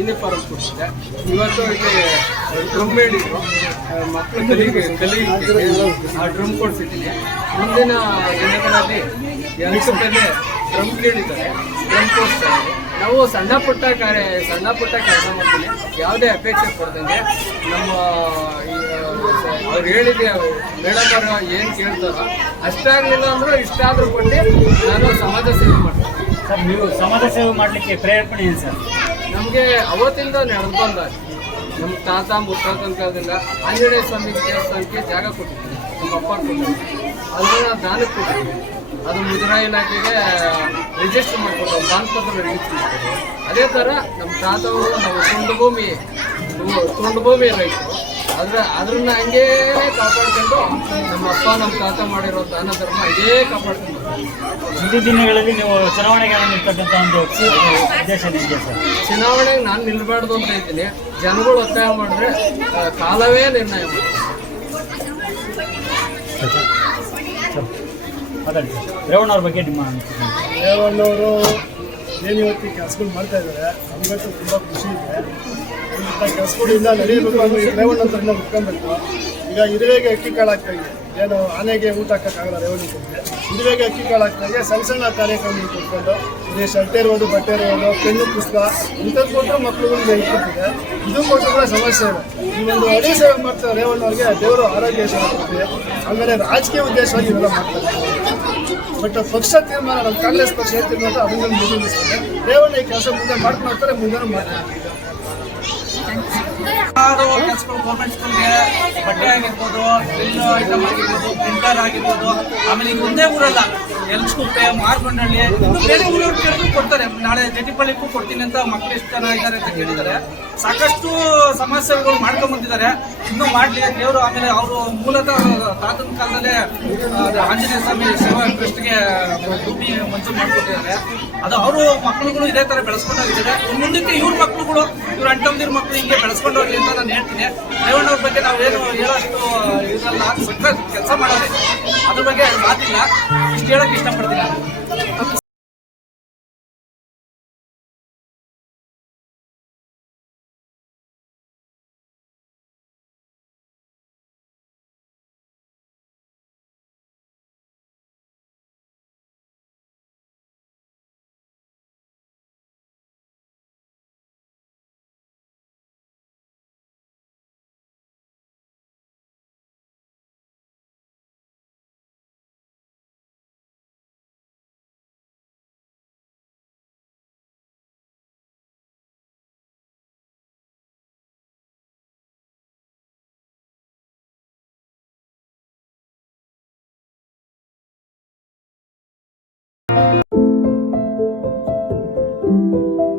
Uniform ಕೊಟ್ಟಿದ್ದೆ. ಇವತ್ತು ಇಲ್ಲಿ ಡ್ರಮ್ ಹೇಳಿದ್ರು, ಮಕ್ಕಳು ಕಲಿಗೆ ಆ ಡ್ರಮ್ ಕೊಡಿಸಿದ್ದೀನಿ. ಮುಂದಿನ ದಿನಗಳಲ್ಲಿ ಕೆಲಸದಲ್ಲೇ ಡ್ರಮ್ ಕೇಳಿದ್ದಾರೆ, ಡ್ರಮ್ ಕೊಡಿಸ್ತಾರೆ. ನಾವು ಸಣ್ಣ ಪುಟ್ಟ ಕೆಲಸ ಮಾಡ್ತೀನಿ, ಯಾವುದೇ ಅಪೇಕ್ಷೆ ಪಡ್ದಂಗೆ ನಮ್ಮ ಅವ್ರು ಹೇಳಿದ್ದೆ ಮೇಡಮ್ ಅವರು ಏನು ಕೇಳ್ತಾರೋ ಅಷ್ಟಾಗಲಿಲ್ಲ ಅಂದರೂ ಇಷ್ಟಾದರೂ ಕೊಟ್ಟು ನಾನು ಸಮಾಜ ಸೇವೆ ಮಾಡ್ತೀನಿ. ಸರ್, ನೀವು ಸಮಾಜ ಸೇವೆ ಮಾಡಲಿಕ್ಕೆ ಪ್ರೇರೇಪಣೆ ಏನು ಸರ್? ನಮಗೆ ಅವತ್ತಿಂದ ನಡೆದು ಬಂದ ನಮ್ಮ ತಾತ ಮುತ್ತಾತನ ಕಾಲದಿಂದ ಆಂಜನೇಯ ಸ್ವಾಮಿ ದೇವಸ್ಥಾನಕ್ಕೆ ಜಾಗ ಕೊಟ್ಟಿದ್ದೀನಿ, ನಮ್ಮ ಅಪ್ಪ ಕೊಟ್ಟಿದ್ದೀನಿ. ಅದನ್ನು ದಾನಕ್ಕೆ ಕೊಟ್ಟಿದ್ದೀನಿ. ಅದು ಮುಜರಾಯಿ ಇಲಾಖೆಗೆ ರಿಜಿಸ್ಟರ್ ಮಾಡಿಕೊಟ್ಟು ಬಾಂಧಪತ್ರ ರಿಜಿಸ್ಟರ್ ಮಾಡ್ತಾರೆ. ಅದೇ ಥರ ನಮ್ಮ ತಾತವರು ನಾವು ತುಂಡು ಭೂಮಿ ರೈತರು, ಅದನ್ನ ಹಂಗೇ ಕಾಪಾಡ್ಕೊಂಡು ನಮ್ಮ ಅಪ್ಪ ನಮ್ಮ ತಾತ ಮಾಡಿರೋ ದಾನ ಧರ್ಮ ಹಂಗೇ ಕಾಪಾಡ್ಕೊಂಡು ಮುಂದಿನ ದಿನಗಳಲ್ಲಿ ನೀವು ಚುನಾವಣೆಗೆ ನಿಲ್ತಕ್ಕಂಥ ಒಂದು ಉದ್ದೇಶ ಇದೆಯಾ ಸರ್? ಚುನಾವಣೆಗೆ ನಾನು ನಿಲ್ಬಾರ್ದು ಅಂತ ಇದ್ದೀನಿ. ಜನಗಳು ಒತ್ತಾಯ ಮಾಡಿದ್ರೆ ಕಾಲವೇ ನಿರ್ಣಯ ಮಾಡ್ತಾರೆ. ಮಾತಾಡಿ ರೇವಣ್ಣವ್ರ ಬಗ್ಗೆ ನಿಮ್ಮ ರೇವಣ್ಣವರು ಏನು ಇವತ್ತು ಕೆಲಸಗಳು ಮಾಡ್ತಾ ಇದ್ದಾರೆ, ನಮಗಂತೂ ತುಂಬ ಖುಷಿ ಇದೆ. ಇಂಥ ಕೆಲಸಗಳಿಂದ ನಡೀಬೇಕು ಅನ್ನೋ ರೇವಣ್ಣ ಅಂತ ಹುಡ್ಕೊಬೇಕು. ಈಗ ಇರುವೆಗೆ ಅಕ್ಕಿ ಕಾಳು ಹಾಕ್ತಾಯಿದೆ, ಏನು ಆನೆಗೆ ಊಟ ಹಾಕೋಕ್ಕಾಗಲ್ಲ ರೇವಣ್ಣಿಗೆ. ಇರುವೆಗೆ ಅಕ್ಕಿ ಕಾಳು ಹಾಕ್ತಾಗೆ ಸಣ್ಣ ಸಣ್ಣ ಕಾರ್ಯಕ್ರಮ ಕೊಟ್ಕೊಂಡು ಇಲ್ಲಿ ಶರ್ಟೆ ಇರ್ಬೋದು, ಬಟ್ಟೆ ಇರ್ಬೋದು, ಪೆನ್ನು ಪುಸ್ತಕ ಇಂಥದ್ದು ಕೊಟ್ಟರು ಮಕ್ಕಳುಗಳಿಗೆ ಇಟ್ಕೊತಿದೆ. ಇದು ಕೊಟ್ಟರು ಕೂಡ ಸಮಸ್ಯೆ ಇದೆ. ಈ ಒಂದು ಅಡಿ ಸೇವೆ ಮಾಡ್ತಾರೆ ರೇವಣ್ಣವ್ರಿಗೆ ದೇವರು ಆರೋಗ್ಯ ಕೊಡ್ತಿದೆ. ಆಮೇಲೆ ರಾಜಕೀಯ ಉದ್ದೇಶವಾಗಿ ಇವೆಲ್ಲ ಮಾಡ್ತಾರೆ. ಬಟ್ ಪಕ್ಷ ತೀರ್ಮಾನ, ನಮ್ಮ ಕಾಂಗ್ರೆಸ್ ಪಕ್ಷ ಏನು ತೀರ್ಮಾನ ಅದನ್ನು ಮುಂದುವರಿಸ್ತಾರೆ. ರೇವಣ್ಣ ಈ ಕೆಲಸ ಮುಂದೆ ಮಾಡ್ತಾರೆ, ಮುಂದೆ ಮಾಡ್ತಾರೆ. ಕೆಲಸಗಳು ಗೌರ್ಮೆಂಟ್ ಸ್ಕೂಲ್ಗೆ ಬಟ್ಟೆ ಆಗಿರ್ಬೋದು, ಬಿಲ್ ಐಟಮ್ ಆಗಿರ್ಬೋದು, ಪ್ರಿಂಟರ್ ಆಗಿರ್ಬೋದು, ಆಮೇಲೆ ಈಗ ಒಂದೇ ಊರಲ್ಲ, ಎಲ್ಸ್ಕುಪ್ಪೆ, ಮಾರ್ಕೊಂಡಳ್ಳಿ, ಬೇರೆ ಊರವ್ರು ಕೇಳಿದ್ರು ಕೊಡ್ತಾರೆ. ನಾಳೆ ಜಟಿಪಳ್ಳಿಗೂ ಕೊಡ್ತೀನಿ ಅಂತ ಮಕ್ಕಳು ಎಷ್ಟು ಜನ ಇದ್ದಾರೆ ಅಂತ ಕೇಳಿದ್ದಾರೆ. ಸಾಕಷ್ಟು ಸಮಸ್ಯೆಗಳು ಮಾಡ್ಕೊಂಡ್ಬಂದಿದ್ದಾರೆ, ಇನ್ನೂ ಮಾಡಲಿ ದೇವರು. ಆಮೇಲೆ ಅವರು ಮೂಲತಃ ತಾತನ ಕಾಲದಲ್ಲೇ ಆಂಜನೇಯ ಸ್ವಾಮಿ ಸೇವಾ ಟ್ರಸ್ಟ್ಗೆ ದುಡ್ಡಿ ಮಂಜೂರು ಮಾಡಿಕೊಟ್ಟಿದ್ದಾರೆ. ಅದು ಅವರು ಮಕ್ಕಳುಗಳು ಇದೇ ಥರ ಬೆಳೆಸ್ಕೊಂಡು ಹೋಗಿದ್ದಾರೆ. ಮುಂದಕ್ಕೆ ಇವ್ರ ಮಕ್ಕಳುಗಳು, ಇವ್ರ ಅಣ್ತಮ್ಮದಿರ ಮಕ್ಕಳು ಹಿಂಗೆ ಬೆಳೆಸ್ಕೊಂಡು ಹೋಗ್ಲಿ ಅಂತ ನಾನು ಹೇಳ್ತೀನಿ. ರೇವಣ್ಣವ್ರ ಬಗ್ಗೆ ನಾವೇನು ಹೇಳೋಷ್ಟು ಇದಲ್ಲ, ಸಕ್ಕ ಕೆಲಸ ಮಾಡೋದು, ಅದ್ರ ಬಗ್ಗೆ ಮಾತಿಲ್ಲ. ಇಷ್ಟು ಹೇಳೋಕ್ಕೆ ಇಷ್ಟಪಡ್ತೀನಿ ನಾನು.